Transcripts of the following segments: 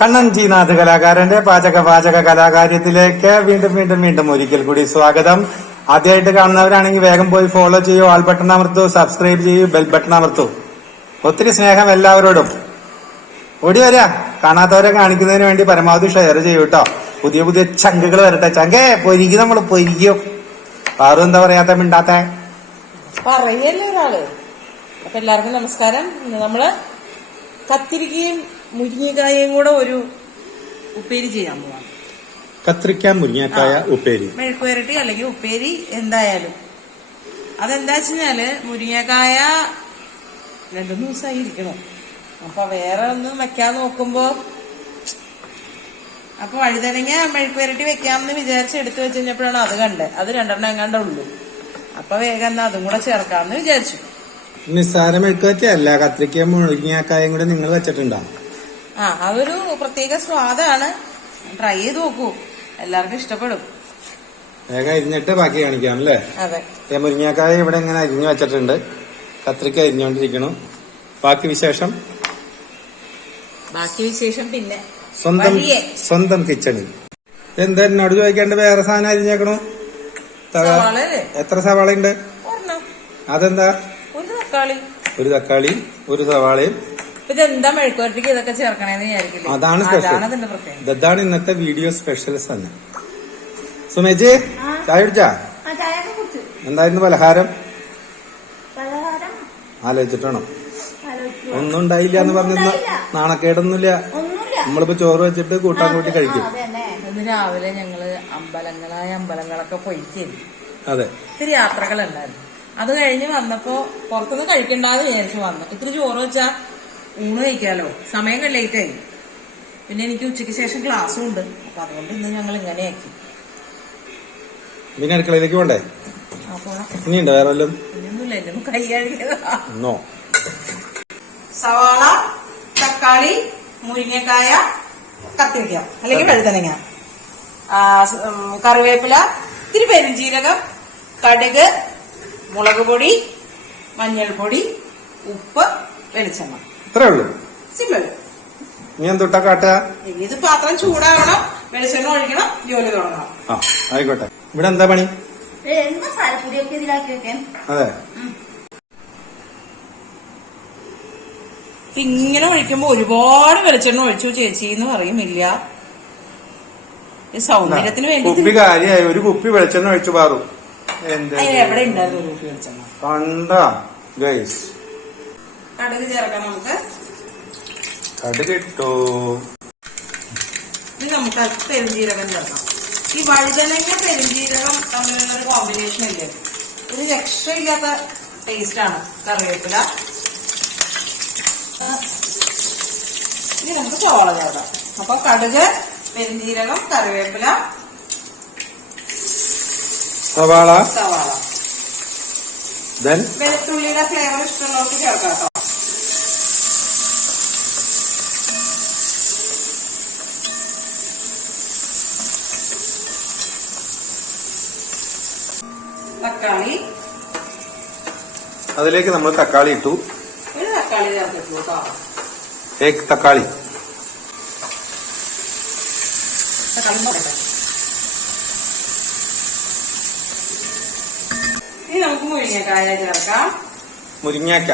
കണ്ണൻ ജീനാഥ് കലാകാരന്റെ പാചക പാചക കലാകാര്യത്തിലേക്ക് വീണ്ടും വീണ്ടും വീണ്ടും ഒരിക്കൽ കൂടി സ്വാഗതം. ആദ്യമായിട്ട് കാണുന്നവരാണെങ്കിൽ വേഗം പോയി ഫോളോ ചെയ്യൂ ആൾ ബട്ടൺ അമർത്തു സബ്സ്ക്രൈബ് ചെയ്യൂ ബെൽ ബട്ടൺ അമർത്തു. ഒത്തിരി സ്നേഹം എല്ലാവരോടും. ഓടി വരാ. കാണാത്തവരെ കാണിക്കുന്നതിന് വേണ്ടി പരമാവധി ഷെയർ ചെയ്യൂ കേട്ടോ പുതിയ പുതിയ ചങ്കുകൾ വരട്ടെ. ചങ്കേ പൊരിക്കും നമ്മൾ പൊരിക്കും പാറു എന്താ പറയാത്ത മിണ്ടാത്ത? പറയല്ലേ ഒരാൾ. അപ്പൊ എല്ലാവർക്കും നമസ്കാരം. നമ്മൾ കത്തിരിക്കയും മുരിങ്ങക്കായും കൂടെ ഒരു ഉപ്പേരി ചെയ്യാൻ പോവാം. കത്രിക്ക മുരിങ്ങക്കായ ഉപ്പേരി. മെഴുക്ക് പുരട്ടി അല്ലെങ്കിൽ ഉപ്പേരി എന്തായാലും. അതെന്താ വെച്ചാൽ മുരിങ്ങക്കായ രണ്ടു ദിവസമായി ഇരിക്കണം. അപ്പൊ വേറെ ഒന്നും വെക്കാൻ നോക്കുമ്പോ അപ്പൊ വഴുതനങ്ങ മെഴുക്ക് പുരട്ടി വെക്കാമെന്ന് വിചാരിച്ച് എടുത്തു വെച്ച് കഴിഞ്ഞപ്പോഴാണ് അത് കണ്ടത്. അത് രണ്ടെണ്ണം എങ്ങാണ്ടേ ഉള്ളൂ. അപ്പൊ വേഗം എന്നാ അതും കൂടെ ചേർക്കാമെന്ന് വിചാരിച്ചു. നിസ്സാര അല്ല. കത്രിക്കയും മുരിങ്ങക്കായും കൂടെ നിങ്ങൾ വെച്ചിട്ടുണ്ടോ? ആ ഒരു പ്രത്യേക സ്വാദാണ്. ട്രൈ ചെയ്ത് നോക്കൂ. എല്ലാവർക്കും ഇഷ്ടപ്പെടും. വേഗം അരിഞ്ഞിട്ട് ബാക്കി കാണിക്കാം അല്ലേ? അതെ. മുരിങ്ങാക്കായ ഇവിടെ ഇങ്ങനെ അരിഞ്ഞു വെച്ചിട്ടുണ്ട്. കത്രിക്ക അരിഞ്ഞോണ്ടിരിക്കണു. ബാക്കി വിശേഷം? ബാക്കി വിശേഷം പിന്നെ. സ്വന്തം. സ്വന്തം കിച്ചണിൽ. എന്താ എന്നോട് ചോദിക്കാണ്ട് വേറെ സാധനം അരിഞ്ഞേക്കണു? എത്ര സവാള ഉണ്ട് അതെന്താ? ഒരു തക്കാളി. ഒരു തക്കാളി ഒരു സവാളയും ഇതെന്താ മെഴുക്കുവരട്ടിക്ക് ഇതൊക്കെ ചേർക്കണേന്ന് വിചാരിക്കില്ലേ? അതാണ് സ്പെഷ്യൽ അതാണ് അതിന്റെ പ്രത്യേകത. ഇതാണ് ഇന്നത്തെ വീഡിയോ സ്പെഷ്യൽസ് തന്നെ. സുമേജി ചായ കുടിച്ചാ? എന്തായിരുന്നു പലഹാരം? പലഹാരം? ആലോചിച്ചിട്ടാണോ? ആലോചിച്ചു. ഒന്നും ഉണ്ടായില്ല എന്ന് പറഞ്ഞ നാണക്കേടൊന്നുമില്ല. ഒന്നുമില്ല. നമ്മളിപ്പോ ചോറ് വെച്ചിട്ട് കൂട്ടാൻ കൂട്ടി കഴിക്കും. ഇന്ന് രാവിലെ ഞങ്ങൾ അമ്പലങ്ങളായ അമ്പലങ്ങളൊക്കെ പോയിട്ടേരി അതെ. ഇത്തിരി യാത്രകളുണ്ടായിരുന്നു. അത് കഴിഞ്ഞ് വന്നപ്പോ പുറത്തുനിന്ന് കഴിക്കണ്ടെന്ന് വിചാരിച്ചു വന്നു. ഇത്തിരി ചോറ് വെച്ചാ ഊണ് കഴിക്കാലോ? സമയം ലേറ്റ് പിന്നെ എനിക്ക് ഉച്ചയ്ക്ക് ശേഷം ക്ലാസ്സും ഉണ്ട്. അപ്പൊ അതുകൊണ്ട് ഇന്ന് ഞങ്ങൾ ഇങ്ങനെയാക്കി പിന്നെ അടുക്കളയിലേക്ക് പോണ്ടേ? അപ്പൊ ഇനിയുണ്ടോ വേറെ വല്ലതും? കൈ കഴുകിയതാ. നോ. സവാള തക്കാളി മുരിങ്ങക്കായ കത്തിരിക്ക അല്ലെങ്കിൽ വെളുത്തനങ്ങ. കറിവേപ്പില ഇത്തിരി പെരുംജീരകം കടുക് മുളക് പൊടി മഞ്ഞൾപ്പൊടി ഉപ്പ് വെളിച്ചെണ്ണ. ഇത്രേ ഉള്ളൂ. സിമ്പിൾ നീ എന്തൊട്ടാ കാട്ടുക? ഇത് പാത്രം ചൂടാകണം വെളിച്ചെണ്ണ ഒഴിക്കണം. ജോലി തുടങ്ങണം. ആ ആയിക്കോട്ടെ. ഇവിടെ എന്താ പണി? അതെ. ഇങ്ങനെ ഒഴിക്കുമ്പോ ഒരുപാട് വെളിച്ചെണ്ണ ഒഴിച്ചു ചേച്ചി എന്ന് പറയുമില്ല ഈ സൗന്ദര്യത്തിന് വേണ്ടി കുപ്പി കാര്യായി ഒരു കുപ്പി വെളിച്ചെണ്ണ ഒഴിച്ചു പാറും. എവിടെ ഉണ്ടായിരുന്നു ഒരു വെളിച്ചെണ്ണ? കണ്ട ഗൈസ് കടുക് ചേർക്കാം നമുക്ക്. കടുക് ഇട്ടോ ഇത് നമുക്ക് പെരുംജീരകം ചേർക്കാം. ഈ വഴുതനങ്ങ പെരുംജീരകം തമ്മിലുള്ള ഒരു കോമ്പിനേഷൻ ഇല്ലേ? ഇത് രക്ഷയില്ലാത്ത ടേസ്റ്റ് ആണ് കറിവേപ്പില. ഇനി നമുക്ക് ചോള ചേർക്കാം. അപ്പൊ കടുക് പെരുംജീരകം കറിവേപ്പില സവാള. സവാള. വെളുത്തുള്ളിയുടെ ഫ്ലേവർ ഇഷ്ടമുള്ളവർക്ക് ചേർക്കാം കേട്ടോ. തക്കാളി. അതിലേക്ക് നമ്മൾ തക്കാളി ഇട്ടു. ഒരു തക്കാളി ചേർത്തിട്ടു കേട്ടോ. ഏക് തക്കാളി. തക്കാളി പോകട്ടെ ഇനി നമുക്ക് മുരിങ്ങക്കായ ചേർക്കാം. മുരിങ്ങാക്ക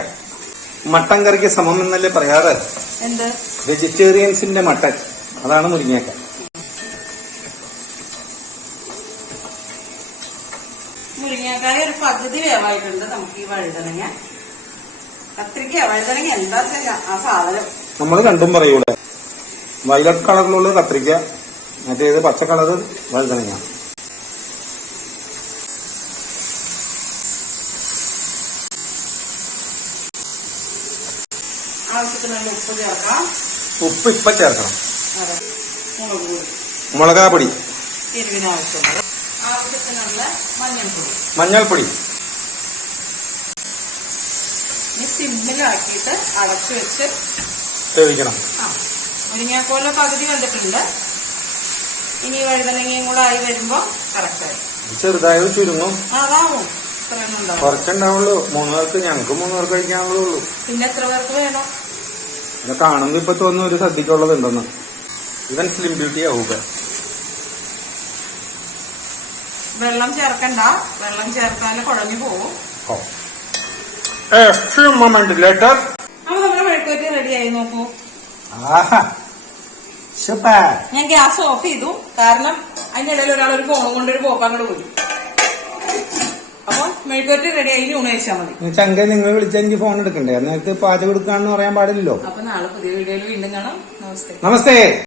മട്ടൻ കറിക്ക് സമം എന്നല്ലേ പറയാറ്? എന്ത്? വെജിറ്റേറിയൻസിന്റെ മട്ടൻ. അതാണ് മുരിങ്ങാക്ക മുരിങ്ങക്കായ ഒരു പകുതി വേവായിട്ടുണ്ട് നമുക്ക് ഈ വഴുതനങ്ങ. കത്തിരിക്ക വഴുതനങ്ങ എന്താ ആ സാധനം. നമ്മൾ രണ്ടും പറയൂടെ വൈലറ്റ് കളറിലുള്ള കത്രിക്ക മറ്റേത് പച്ച കളറ് വഴുതനങ്ങ. ആവശ്യത്തിനുള്ള ഉപ്പ് ചേർക്കാം. ഉപ്പ് ഇപ്പൊ ചേർക്കണം. അതെ. മുളക് പൊടി. ആവശ്യത്തിനുള്ള മഞ്ഞൾപ്പൊടി. മഞ്ഞൾപ്പൊടി. സിമ്മിലാക്കിയിട്ട് അടച്ചു വെച്ച് വേവിക്കണം. ആ മുരിങ്ങാക്കോല പകുതി വന്നിട്ടുണ്ട് ഇനി വഴുതനങ്ങയും കൂടെ ആയി വരുമ്പോ കറക്റ്റായി ചെറുതായത് ചുരുങ്ങും. അതാവും. കുറച്ചുണ്ടാവുള്ളൂ. മൂന്ന് പേർക്ക് ഞങ്ങൾക്ക് മൂന്ന് പേർക്ക് കഴിക്കാനുള്ളൂ പിന്നെ എത്ര പേർക്ക് വേണം? ഇത് കാണുമ്പോ ഇപ്പൊ തോന്നുന്നു ഒരു സദ്യക്കുള്ളതുണ്ടെന്ന് ഇവൻ സ്ലിം ബ്യൂട്ടി ആവുക. വെള്ളം ചേർക്കണ്ട. വെള്ളം ചേർത്താൽ കുഴഞ്ഞു പോകും. അപ്പൊ നമ്മുടെ മെഴുക്കുവരട്ടി റെഡിയായി നോക്കൂ. ഞാൻ ഗ്യാസ് ഓഫ് ചെയ്തു. കാരണം അതിനിടയിൽ ഒരാൾ ഒരു ഫോണും കൊണ്ട് ഒരു പോക്ക് കൂടെ പോയി. അപ്പൊ മെഴുക്കുവരട്ടി റെഡിയായി ഇനി ഊണ് കഴിച്ചാൽ മതി. ചങ്ക നിങ്ങൾ വിളിച്ച എനിക്ക് ഫോൺ എടുക്കണ്ടേ? നേരത്തെ പാചകം എടുക്കാന്ന് പറയാൻ പാടില്ലല്ലോ. അപ്പൊ നാളെ പുതിയ വീഡിയോയിൽ വീണ്ടും കാണാം. നമസ്തേ. നമസ്തേ.